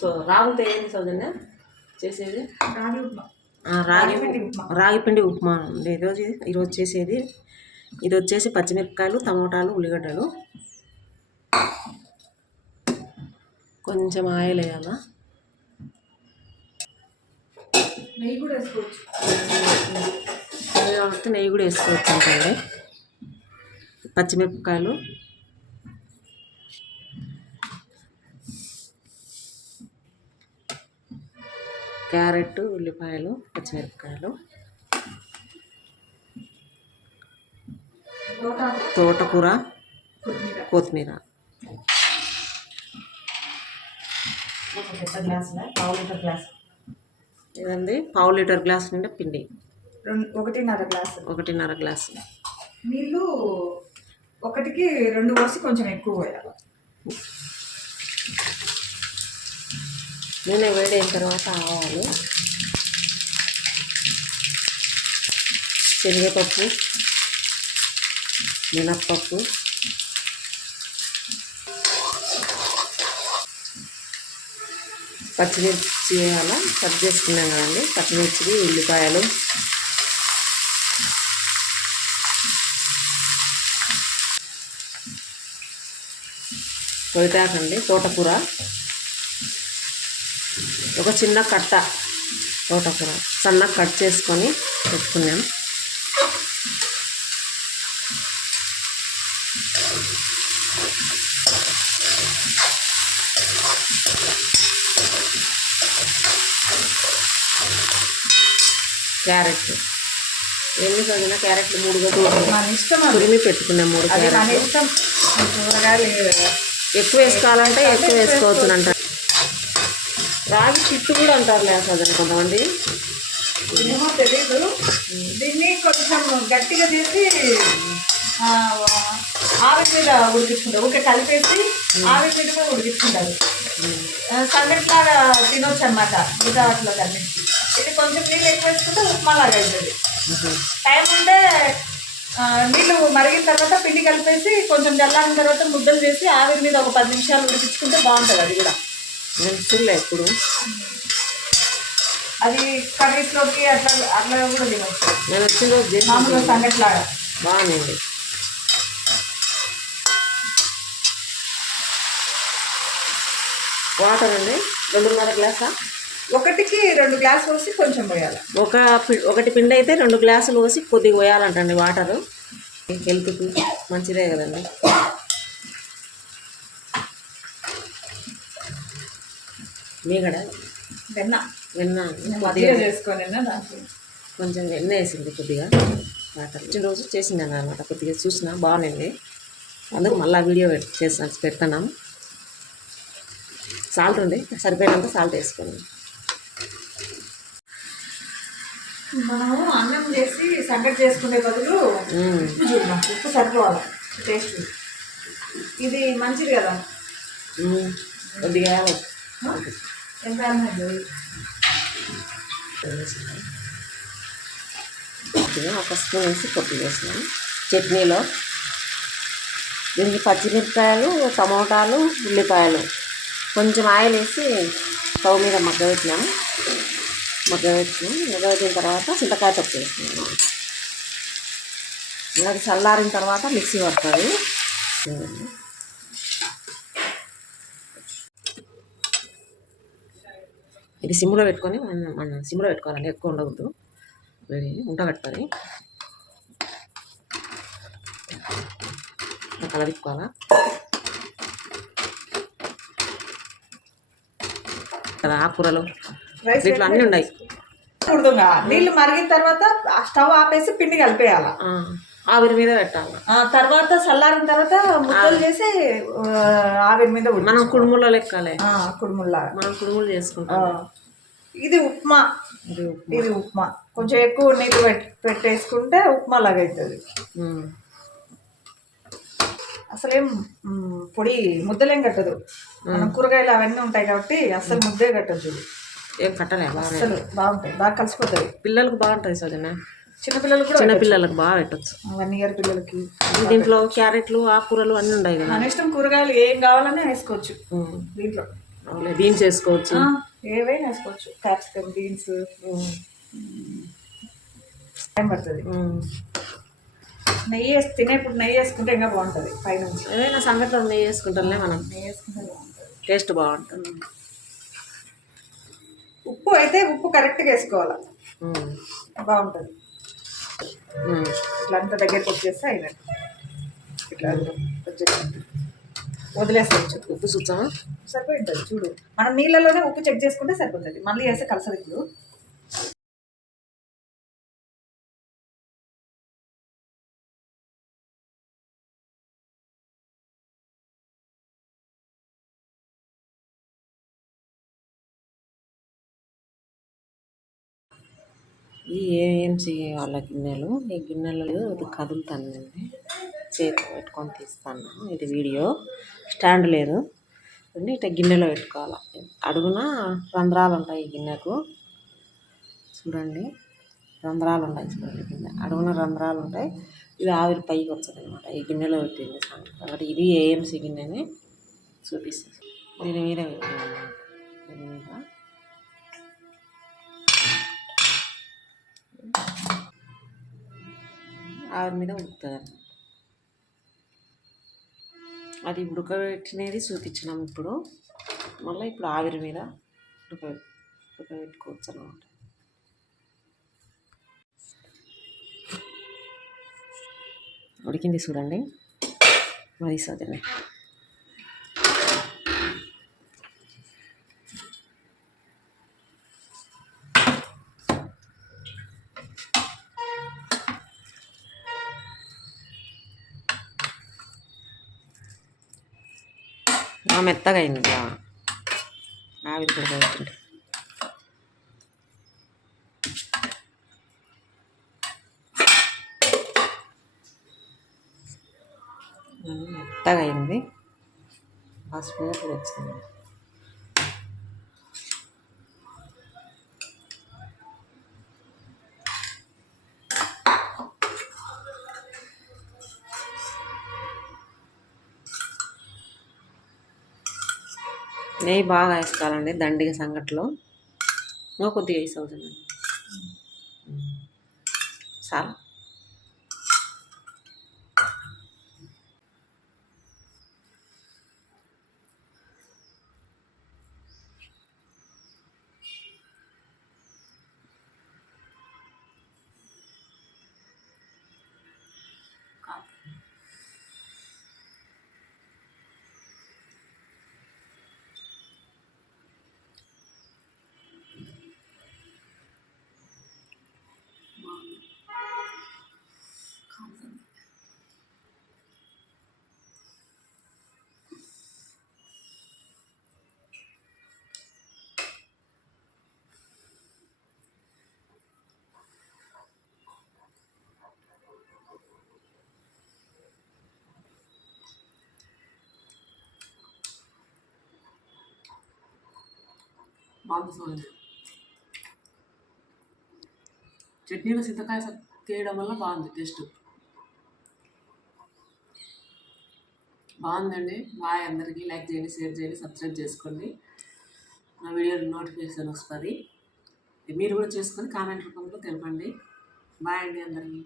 So రాగులతో ఏంటి సౌజన్య చేసేది? రాగి ఉప్మా. ఆ, రాగి రాగిపిండి ఉప్మా. ఉంది ఈరోజు ఈరోజు చేసేది. ఇది వచ్చేసి పచ్చిమిరపకాయలు టమోటాలు ఉల్లిగడ్డలు. కొంచెం ఆయిల్ వేయాలా? నెయ్యి కూడా వేసుకోవచ్చు. నెయ్యి కూడా వేసుకోవచ్చు అంటండి పచ్చిమిరపకాయలు. క్యారెట్ ఉల్లిపాయలు పచ్చిమిరపకాయలు. తోటాకు తోటకూర కొత్తిమీర. కొత్తిమీర ఒక పెద్ద గ్లాసులో పావు లీటర్ గ్లాస్ ఇదండి పావు లీటర్ గ్లాస్ నిండా పిండి. ఒకటిన్నర గ్లాసు. ఒకటిన్నర గ్లాసు. నీళ్ళు ఒకటికి రెండు పోసి కొంచెం ఎక్కువ పోయాలి. నూనె వేడైన తర్వాత ఆవాలు శనగపప్పు మినప్పప్పు పచ్చిమిర్చి అలా కట్ చేసుకున్నాం కదండి. పచ్చిమిర్చి ఉల్లిపాయలు కొయిటాకండి తోటకూర. ఒక చిన్న కట్ట తోటకూర సన్నగా కట్ చేసుకొని పెట్టుకున్నాం. క్యారెట్ ఎన్ని క్యారెట్లు మన ఇష్టం అది. తురిమి పెట్టుకున్నాం మూడు ఇష్టం. ఎక్కువ వేసుకోవాలంటే ఎక్కువ వేసుకోవచ్చు అంటారు రాగి చిట్టు కూడా అంటారు లేదు అదని కొంతమంది. ఏమో తెలీదు. దీన్ని కొంచెం గట్టిగా చేసి ఆవిరి మీద ఉడికించుకుంటారు ఊరికే కలిపేసి ఆవిరి మీద కూడా ఉడికించుకుంటారు సంగటిలాగా తినొచ్చు అనమాట వాటిలో అన్నింటి ఇది కొంచెం నీళ్ళు ఎక్కువ వేసుకుంటే ఉప్మా లాగా అవుతుంది టైం ఉంటే నీళ్ళు మరిగిన తర్వాత పిండి కలిపేసి కొంచెం చల్లారిన తర్వాత ముద్దలు చేసి ఆవిరి మీద ఒక పది నిమిషాలు ఉడికించుకుంటే బాగుంటుంది అది కూడా. నేను చూడలే ఎప్పుడు? అది కర్రీస్లోకి అట్లా అట్లా కూడా తినొచ్చు. నేను వచ్చిన రోజు మామూలుగా సంగటిలాగా బాగుంది వాటర్ అండి? రెండున్నర గ్లాసా? ఒకటికి రెండు గ్లాస్ పోసి కొంచెం పోయాలి. ఒక ఒకటి పిండి అయితే రెండు గ్లాసులు పోసి కొద్దిగా పోయాలంటండి వాటరు. హెల్త్కి మంచిదే కదండి. మీగడ వెన్న. వెన్న. నేను కొద్దిగా కొంచెం వెన్న వేసింది కొద్దిగా. వాటర్. వచ్చిన రోజు చేసిందాను అనమాట కొద్దిగా చూసిన బాగుంది. అందుకు మళ్ళీ వీడియో చేస్తాను పెడుతున్నాం సాల్ట్ ఉంది. సరిపోయినంత సాల్ట్ వేసుకోండి. మనము అన్నం చేసి సంగటి చేసుకునే బదులు. ఉప్పు చూద్దాం. ఉప్పు సరిపోవాలి. టేస్ట్. ఇది మంచిది కదా. కొద్దిగా కొద్దిగా ఒక స్పూన్ వేసి కొద్దిగా వేసినాం చట్నీలో దీనికి పచ్చిమిరపకాయలు టమోటాలు ఉల్లిపాయలు కొంచెం ఆయిల్ వేసి స్టవ్ మీద మగ్గబెట్టినాము మగ్గబెట్టినాం. మగ్గబెట్టిన తర్వాత చింతకాయ తప్పు వేసినాము అది చల్లారిన తర్వాత మిక్సీ పడుతుంది. ఇది సిమ్లో పెట్టుకొని మనం మనం సిమ్లో పెట్టుకోవాలండి ఎక్కువ ఉండకూడదు. వేడి ఉంట కట్టుకొని కలదిప్పుకోవాలా కదా ఆకుకూరలు దీంట్లో అన్నీ ఉన్నాయి. నీళ్ళు మరిగిన తర్వాత స్టవ్ ఆపేసి పిండి కలిపేయాల? ఆవిరి మీద పెట్టాలి. ఆ తర్వాత చల్లారిన తర్వాత ముద్దలు చేసి ఆవిరి మీద ఉడికి మనం కుడుములో లెక్కాలి. కుడుముల్లాగా. మనం కుడుములు చేసుకుంటాం. ఆ. ఇది ఉప్మా. ఇది ఉప్మా. ఇది ఉప్మా. కొంచెం ఎక్కువ నీళ్ళు పెట్ పెట్టేసుకుంటే ఉప్మా లాగా అవుతుంది ఉమ్. అసలేం మ్, పొడి ముద్దలేం కట్టదు. మనం కూరగాయలు అవన్నీ ఉంటాయి కాబట్టి అసలు ముద్దే కట్టదు. ఏం కట్టలే బాగా అసలు బాగుంటాయి. బాగా కలిసిపోతాయి. పిల్లలకు బాగుంటుంది సోదన చిన్నపిల్లలు కూడా చిన్న పిల్లలకు బాగా పెట్టచ్చు. వన్ ఇయర్ పిల్లలకి దీంట్లో క్యారెట్లు ఆకుకూరలు అన్నీ ఉన్నాయి కదా. మన ఇష్టం కూరగాయలు ఏం కావాలన్నా వేసుకోవచ్చు. దీంట్లో. బీన్స్ వేసుకోవచ్చు. ఏవైనా వేసుకోవచ్చు. Capsicum beans. టైం పడుతుంది. నెయ్యి వేసి తినేప్పుడు నెయ్యి వేసుకుంటే ఇంకా బాగుంటుంది పైనుంచి. ఏదైనా సంగట్లో నెయ్యి వేసుకుంటాంలే మనం. నెయ్యి వేసుకుంటే బాగుంటుంది. టేస్ట్ బాగుంటుంది. ఉప్పు అయితే ఉప్పు కరెక్ట్గా వేసుకోవాలి. బాగుంటుంది. ఇట్లా అంత దగ్గరికి వచ్చేస్తే అయినట్టు. ఇట్లా వచ్చేసి వదిలేసేయచ్చు ఉప్పు చూచామా సరిపోయి ఉంటుంది చూడు. మనం నీళ్ళలోనే ఉప్పు చెక్ చేసుకుంటే సరిపోతుంది. మళ్ళీ వేస్తే కలసదు ఇప్పుడు ఈ ఏఎంసీ వాళ్ళ గిన్నెలు ఈ గిన్నెలలో ఇది కదులుతానండి. చేతి పెట్టుకొని తీస్తాను. ఇది వీడియో. స్టాండ్ లేదు. అండి ఇట్లా గిన్నెలో పెట్టుకోవాలి. అడుగున రంధ్రాలు ఉంటాయి ఈ గిన్నెకు. చూడండి. రంధ్రాలు ఉంటాయి చూడండి గిన్నె. అడుగున రంధ్రాలు ఉంటాయి. ఇది ఆవిరి పైకి వస్తుంది అనమాట ఈ గిన్నెలో పెట్టింది కాబట్టి ఇది ఏఎంసీ గిన్నెని చూపిస్తుంది. దీని మీద పెట్టిన దీని మీద ఆవిరి మీద ఉడుకుతుంది అది ఉడకబెట్టినది చూపించినాం ఇప్పుడు. మళ్ళీ ఇప్పుడు ఆవిరి మీద ఉడక ఉడకబెట్టుకోవచ్చు అనమాట ఉడికింది చూడండి. మరి సదనే ఆ మెత్తగా అయింది బా ఆవిరి కూడా పెడుతుంటే మెత్తగా అయింది. ఆ స్మూత్గా వచ్చింది. నెయ్యి బాగా వేసుకోవాలండి దండిగా సంగట్లో. కొద్దిగా వేసి అవుతుంది చాలా బాగుంది చూడండి చట్నీలో చింతకాయ తీయడం వల్ల బాగుంది టేస్ట్. బాగుందండి. బాయ్ అందరికీ లైక్ చేయండి షేర్ చేయండి సబ్స్క్రైబ్ చేసుకోండి. నా వీడియో నోటిఫికేషన్ వస్తుంది. మీరు కూడా చేసుకొని కామెంట్ రూపంలో తెలపండి. బాయ్ అండి అందరికీ.